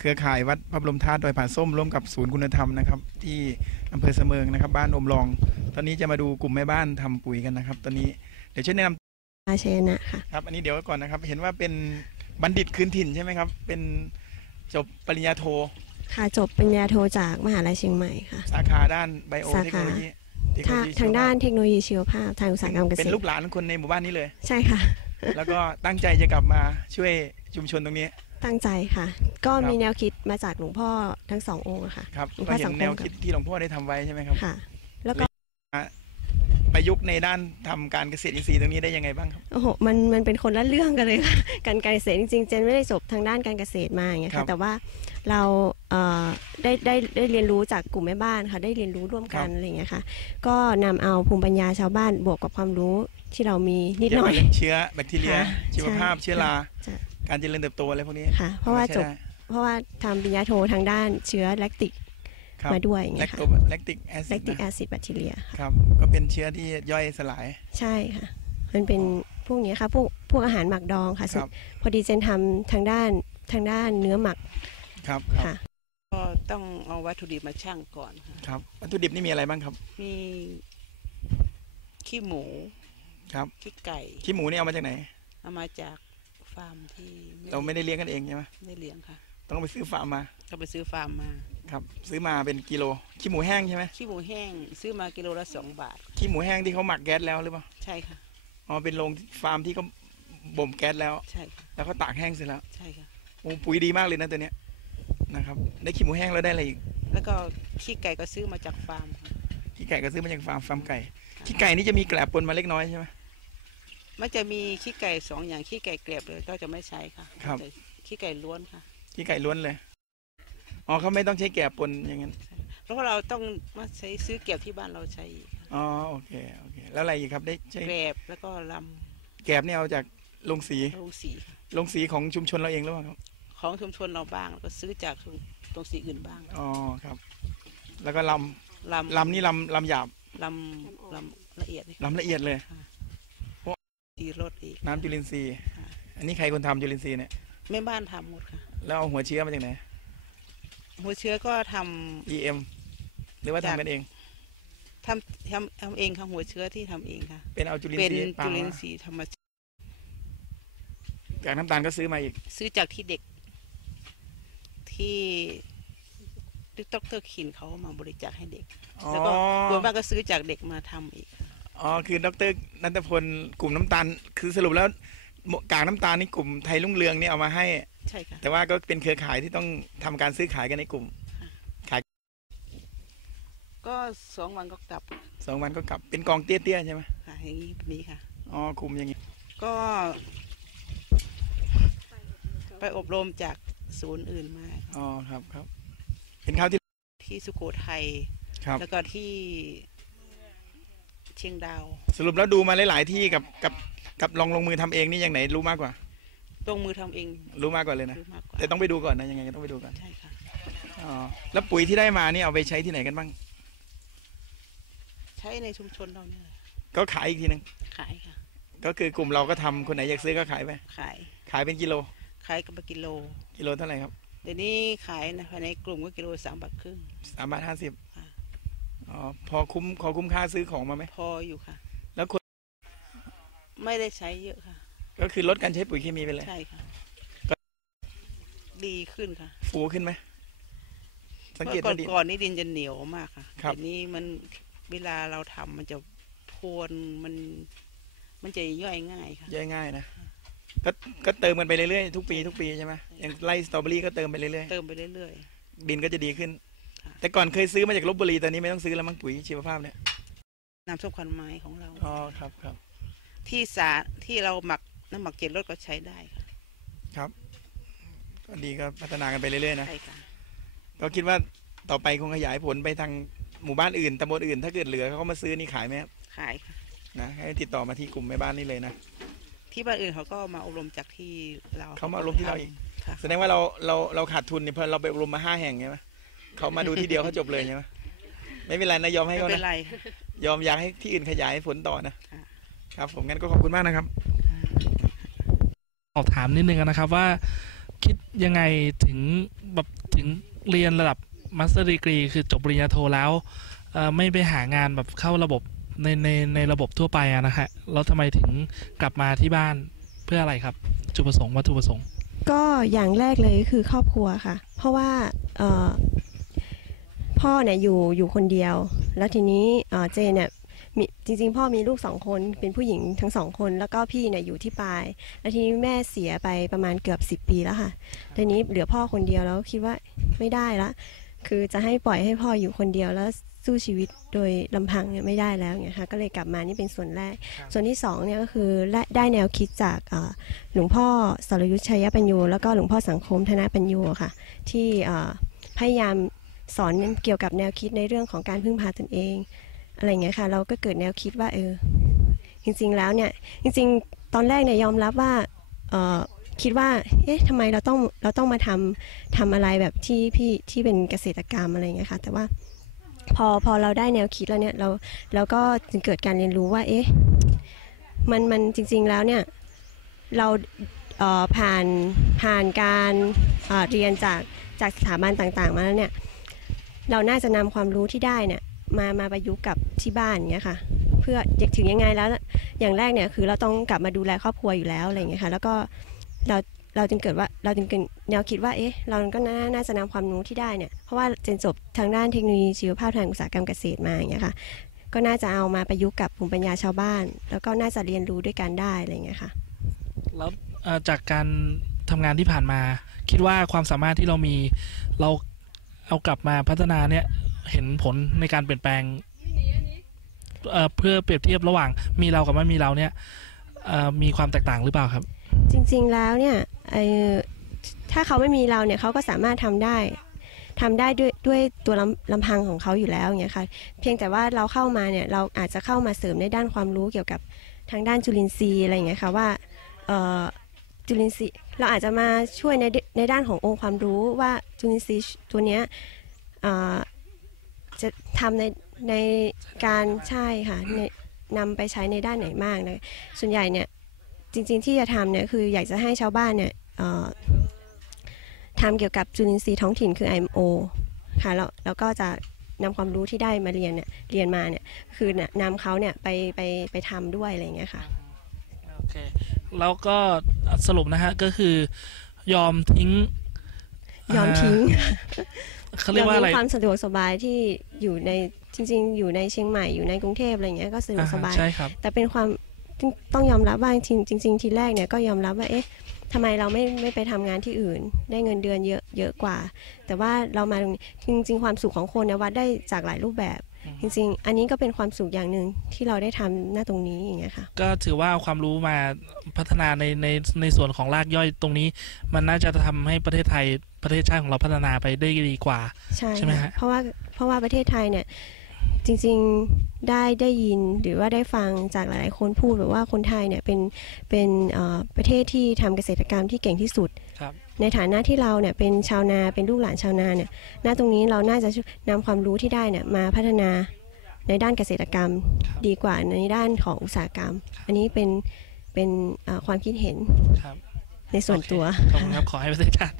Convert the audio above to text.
เครือข่ายวัดพระบรมธาตุดอยผาส้มร่วมกับศูนย์คุณธรรมนะครับ ที่อำเภอเสมิงนะครับ บ้านอมรอง ตอนนี้จะมาดูกลุ่มแม่บ้านทำปุ๋ยกันนะครับ ตอนนี้เดี๋ยวช่วยแนะนำอาเชนะค่ะครับ อันนี้เดี๋ยวก่อนนะครับ เห็นว่าเป็นบัณฑิตคืนถิ่นใช่ไหมครับ เป็นจบปริญญาโทค่ะจบปริญญาโทจากมหาลัยเชียงใหม่ค่ะ สาขาด้านไบโอสาเทคขาโนโลยีเทคโนทาโลยีทางด้านชีวเทคโนโลยีชีวภาพทางอุตสาหกรรมเกภาพษเป็นตลูรกหลานคนในหมู่บ้านนี้เลย ใช่ค่ะ แล้วก็ตั้งใจจะกลับมาช่วยชุมชนตรงนี้ ตั้งใจค่ะ ก็ครับมีแนวคิดมาจากหลวงพ่อทั้งสององค์อะค่ะครับหลวงก็พ่อเห็สันงคมแนวคิดที่หลวงพ่อได้ทำไว้ใช่ไหมครับค่ะ แล้วก็ประยุกต์ในด้านทำการเกษตรอินทรีย์ตรงนี้ได้ยังไงบ้างครับโอ้โหมันมันเป็นคนละเรื่องกันเลยค่ะการเกษตรจริงๆเจนไม่ได้จบทางด้านการเกษตรมาอย่างเงี้ยครัค่ะบแต่ว่าเราเอ่อได้ได้ได้เรียนรู้จากกลุ่มแม่บ้านค่ะ ได้เรียนรู้ร่วมกันครับอะไรอย่างเงี้ยค่ะ ก็นำเอาภูมิปัญญาชาวบ้านบวกกับความรู้ที่เรามีนิดเกี่หยวน่อกับยเรื่องเชื้อแบคทีเรียค่ะชีวภาพใช่เชื้อราใช่ การเจริญเติบโตอะไรพวกนี้ค่ะ เพราะว่าใช้จบได้เพราะว่าทำปริญญาโททางด้านเชื้อแลคติกครับมาด้วยอย่างแลเงี้คยค่ะโตแลคติกแอแลซิดคติกแอซิดแบคทีเรียครับก็เป็นเชื้อที่ย่อยสลาย ใช่ค่ะ มันเป็นพวกเนี้ยค่ะพวกพวกอาหารหมักดองค่ะครับพอดีเจนทำทางด้านทางด้านเนื้อหมักครับครับค่ะก็ต้องเอาวัตถุดิบมาชั่งก่อนค่ะครับ วัตถุดิบนี่มีอะไรบ้างครับ มีขี้หมู ครับขี้ไก่ ขี้หมูนี่เอามาจากไหน เอามาจากฟาร์มที่เราไม่ได้เลี้ยงกันเองใช่ไหมได้เลี้ยงค่ะ ต้องไปซื้อฟาร์มมาก็ไปซื้อฟาร์มมา ครับ ซื้อมาเป็นกิโลขี้หมูแห้งใช่ไหมขี้หมูแห้ง ซื้อมากิโลละสองบาทขี้หมูแห้งที่เขาหมักแก๊สแล้วหรือเปล่าใช่ค่ะอ๋อเป็นโรงฟาร์มที่เขาบ่มแก๊สแล้วใช่ค่ะแล้วเขาตากแห้งเสร็จแล้วใช่ค่ะโอ้ปุ๋ยดีมากเลยนะตัวเนี้ยนะครับได้ขี้หมูแห้งแล้วได้อะไรอีกแล้วก็ขี้ไก่ก็ซื้อมาจากฟาร์มค่ะขี้ไก่ก็ซื้อมาจากฟาร์มฟาร์มไก่ ขี้ไก่นี่จะมีแกลบปนมาเล็กน้อยใช่ไหม มันจะมีขี้ไก่สองอย่างขี้ไก่เกลียบเลยก็จะไม่ใช้ค่ะครับ แต่ขี้ไก่ล้วนค่ะ ขี้ไก่ล้วนเลยอ๋อเขาไม่ต้องใช้แกลบปนอย่างนั้นเพราะว่าเราต้องมาใช้ซื้อเกลียบที่บ้านเราใช้อีกค่ะอ๋อโอเคโอเค แล้วอะไรอีกครับได้ใช้แกลบแล้วก็ลแกลบนี่เอาจากโรงสีำโรงสีค่ะโรงสีของชุมชนเราเองหรือเปล่าครับของชุมชนเราบ้างแล้วก็ซื้อจากตรงสีอื่นบ้างอ๋อครับ แล้วก็ลลำำลำนี่ลำลำหยาบลำลำละเอียดนี่ลำละเอียดเลย ตีรสอีก น้ำจุลินทรีย์ ค่ะ อันนี้ใครคนทำจุลินทรีย์เนี่ย แม่บ้านทำหมดค่ะ แล้วเอาหัวเชื้อมาจากไหน หัวเชื้อก็ทำ EM หรือว่าจาก ทำกันเอง ทำทำทำเองค่ะหัวเชื้อที่ทำเองค่ะ เป็นเอาจุลินเป็นทรีย์ปาจุล์มลินมาทรีย์ธรรมชาติจากน้ำตาลก็ซื้อมาอีก ซื้อจากที่เด็ก ที่ที่ดรขินเขามาบริจาคให้เด็ก อ๋อแล้วก็กวนบ้านก็ซื้อจากเด็กมาทำอีกค่ะ อ๋อคือดรนันทพลกลุ่มน้ำตาล คือสรุปแล้วกากน้ำตาลนี่กลุ่มไทยรุ่งเรืองนี่เอามาให้ ใช่ค่ะ แต่ว่าก็เป็นเครือข่ายที่ต้องทำการซื้อขายกันในกลุ่ม ก็สองวันก็กลับสองวันก็กลับเป็นกองเตี้ยๆใช่ไหมค่ะอย่างนี้แบบนี้ค่ะ อ๋อกลุ่มอย่างนี้ก็ ไปอบรมจากศูนย์อื่นมาอ๋อครับครับ เห็นข้าวที่ที่สุโขทัยครับ แล้วก็ที่ เชียงดาว สรุปแล้วดูมาหลายๆที่กับกับกับลองลงมือทำเองนี่อย่างไหนรู้มากกว่าลงมือทำเอง รู้มากกว่าเลยนะรู้มากกว่าแต่ต้องไปดูก่อนนะยังไงก็ต้องไปดูก่อนใช่ค่ะอ๋อแล้วปุ๋ยที่ได้มานี่เอาไปใช้ที่ไหนกันบ้าง ใช้ในชุมชนเราเนี่ยก็ขายอีกทีหนึ่งขายค่ะ ก็คือกลุ่มเราก็ทำคนไหนอยากซื้อก็ขายไปขาย ขายเป็นกิโล ขายกับกิโล กิโลเท่าไหร่ครับเดี๋ยวนี้ขายนะภายในกลุ่มก็กิโลสามบาทครึ่งสามบาทห้าสิบค่ะ อ๋อพอคุ้มพอคุ้มค่าซื้อของมาไหมพออยู่ค่ะ แล้วคนไม่ได้ใช้เยอะค่ะ ก็คือลดการใช้ปุ๋ยเคมีไปเลย ใช่ค่ะก็ดีขึ้นค่ะ ฟูขึ้นไหมสังเกตก่อนว่าดีก่อนนี่ดินจะเหนียวมากค่ะครับ เดี๋ยวนี้มันเวลาเราทำมันจะพรวนมัน มันจะย่อยง่ายค่ะ ย่อยง่ายนะก็ก็เติมกันไปเรื่อยๆทุกปีทุกปีใช่ไหมอย่างไร่สตรอเบอรี่ก็เติมไปเรื่อยเติมไปเรื่อยๆดินก็จะดีขึ้นค่ะ แต่ก่อนเคยซื้อมาจากลบบุรีตอนนี้ไม่ต้องซื้อแล้วมั้งปุ๋ยชีวภาพเนี่ยๆน้ำส้มควันไม้ของเรา อ๋อครับครับ ที่สาที่เราหมักน้ำหมักเจ็ดรสก็ใช้ได้ค่ะครับ ก็ดีก็พัฒนากันไปเรื่อยๆนะใช่ค่ะ ก็คิดว่าต่อไปคงขยายผลไปทางหมู่บ้านอื่นตำบลอื่น ถ้าเกิดเหลือเขาก็มาซื้อนี่ขายไหมครับขายค่ะ นะให้ติดต่อมาที่กลุ่มแม่บ้านนี่เลยนะ ที่บ้านอื่นเขาก็มาอบรมจากที่เราเขามาอบรมที่เราอีก ค่ะแสดงว่าเราเราเราขาดทุนเนี่ยเพราะเราไปอบรมมาห้าแห่งใช่ไหม เขามาดูที่เดียวเขาจบเลยใช่ไหมไม่เป็นไรนะยอมให้ไม่เขาเป็นนะไร ยอมอยากให้ที่อื่นขยายผลต่อนะค่ะ ครับ ผมงั้นก็ขอบคุณมากนะครับสอบถามนิดนึงนะครับว่า คิดยังไงถึงแบบถึงเรียนระดับมาสเตอร์ดีกรีคือจบปริญญาโทแล้วเอ่อไม่ไปหางานแบบเข้าระบบในในในระบบทั่วไปอะนะฮะแล้วทำไมถึงกลับมาที่บ้านเพื่ออะไรครับ จุดประสงค์วัตถุประสงค์ ก็อย่างแรกเลยคือครอบครัวค่ะ เพราะว่าเอ่อ พ่อเนี่ยอยู่อยู่คนเดียว แล้วทีนี้เอ่อเจเนี่ยมีจริงๆ พ่อมีลูกสองคนเป็นผู้หญิงทั้งสองคน แล้วก็พี่เนี่ยอยู่ที่ปลาย แล้วทีนี้แม่เสียไปประมาณเกือบ10ปีแล้วค่ะทีนี้เหลือพ่อคนเดียวแล้วคิดว่าไม่ได้ละ คือจะให้ปล่อยให้พ่ออยู่คนเดียวแล้วสู้ชีวิตโดยลำพังเนี่ยไม่ได้แล้วเนี่ยค่ะก็เลยกลับมานี่เป็นส่วนแรกครับส่วนที่สองเนี่ยก็คือได้ได้แนวคิดจากเอ่อหลวงพ่อสรยุทธชัยปัญโยแล้วก็หลวงพ่อสังคมธนปัญโยค่ะ ที่เอ่อพยายาม สอนเกี่ยวกับแนวคิดในเรื่องของการพึ่งพาตนเอง อะไรเงี้ยค่ะ เราก็เกิดแนวคิดว่าเออ จริงๆแล้วเนี่ย จริง ๆ ตอนแรกเนี่ยยอมรับว่าเออคิดว่า เอ๊ะทำไมเราต้องเราต้องมาทำทำอะไรแบบที่พี่ที่เป็นเกษตรกรรมอะไรเงี้ยค่ะ แต่ว่าพอพอเราได้แนวคิดแล้วเนี่ยเราเราก็จึงเกิดการเรียนรู้ว่า เอ๊ะมันมันจริง ๆแล้วเนี่ยเราเออผ่านผ่านการเออเรียนจากจากสถาบันต่างๆ มาแล้วเนี่ย เราน่าจะนำความรู้ที่ได้เนี่ยมามาประยุกต์กับที่บ้านอย่างเงี้ยค่ะ เพื่อถึงยังไงแล้วอย่างแรกเนี่ยคือเราต้องกลับมาดูแลครอบครัวอยู่แล้วอะไรเงี้ยค่ะ แล้วก็เราเราจึงเกิดว่าเราจึงเกิดแนวคิดว่าเอ๊ะเราก็น่าน่าจะนำความรู้ที่ได้เนี่ยเพราะว่าเจนจบทางด้านเทคโนโลยีชีวภาพทางอุตสาหกรรมเกษตรมาอย่างเงี้ยค่ะ ก็น่าจะเอามาประยุกต์กับภูมิปัญญาชาวบ้าน แล้วก็น่าจะเรียนรู้ด้วยกันได้อะไรเงี้ยค่ะแล้วจากการทำงานที่ผ่านมา คิดว่าความสามารถที่เรามีเรา เอากลับมาพัฒนาเนี่ยเห็นผลในการเปลี่ยนแปลงเอ่อเพื่อเปรียบเทียบระหว่างมีเรากับไม่มีเราเนี่ยเอ่อมีความแตกต่างหรือเปล่าครับ จริงๆแล้วเนี่ยเอ่อถ้าเขาไม่มีเราเนี่ยเขาก็สามารถทำได้ทำได้ด้วยด้วยตัวลำลำพังของเขาอยู่แล้วอย่างเงี้ยค่ะเพียงแต่ว่าเราเข้ามาเนี่ยเราอาจจะเข้ามาเสริมในด้านความรู้เกี่ยวกับทางด้านจุลินทรีย์อะไรอย่างเงี้ยค่ะว่าเอ่อจุลินทรีย์ เราอาจจะมาช่วยในในด้านขององค์ความรู้ว่าจุลินทรีย์ตัวเนี้ยจะทำในในการใช่ค่ะในนำไปใช้ในด้านไหนมากนะส่วนใหญ่เนี่ยจริงๆที่จะทำเนี่ยคืออยากจะให้ชาวบ้านเนี่ยทำเกี่ยวกับจุลินทรีย์ท้องถิ่นคือ IMO ค่ะแล้วแล้วก็จะนำความรู้ที่ได้มาเรียนเนี่ยเรียนมาเนี่ยคือเนี่ยนำเขาเนี่ยไปไปไปทำด้วยอะไรอย่างเงี้ยค่ะโอเค แล้วก็สรุปนะฮะก็คือยอมทิ้ง ยอมทิ้งอ่าเขาเรียกว่าอะไรมทิ้งความสะดวกสบายที่อยู่ในจริง ๆ อยู่ในเชียงใหม่อยู่ในกรุงเทพอะไรอย่างเงี้ยก็สะดวกสบายอ่าฮะใช่ครับแต่เป็นความต้องยอมรับว่าจริงจริง ๆ ทีแรกเนี่ยก็ยอมรับว่าเอ๊ะทำไมเราไม่ไม่ไปทำงานที่อื่น ได้เงินเดือนเยอะเยอะกว่า แต่ว่าเรามาตรงนี้จริง ๆ ความสุขของคนเนี่ยวัดได้จากหลายรูปแบบ จริงๆ อันนี้ก็เป็นความสุขอย่างหนึ่งที่เราได้ทำหน้าตรงนี้อย่างเงี้ยค่ะ ก็ถือว่าเอาความรู้มาพัฒนาในในในส่วนของรากย่อยตรงนี้ มันน่าจะทำให้ประเทศไทยประเทศชาติของเราพัฒนาไปได้ดีกว่า ใช่ใช่ไหมค่ะฮะเพราะว่าเพราะว่าประเทศไทยเนี่ยจริงๆได้ได้ยินหรือว่าได้ฟังจากหลายๆ คนพูดแบบว่าคนไทยเนี่ยเป็นเป็นเอ่อประเทศที่ทำเกษตรกรรมที่เก่งที่สุดครับ ในฐานะที่เราเนี่ยเป็นชาวนาเป็นลูกหลานชาวนาเนี่ยณตรงนี้เราน่าจะนำความรู้ที่ได้เนี่ยมาพัฒนาในด้านเกษตรกรรมครับดีกว่าในด้านของอุตสาหกรรม อันนี้เป็นเป็นเอ่อความคิดเห็นครับในส่วนตัวขอบคุณครับขอให้ประเทศชาติ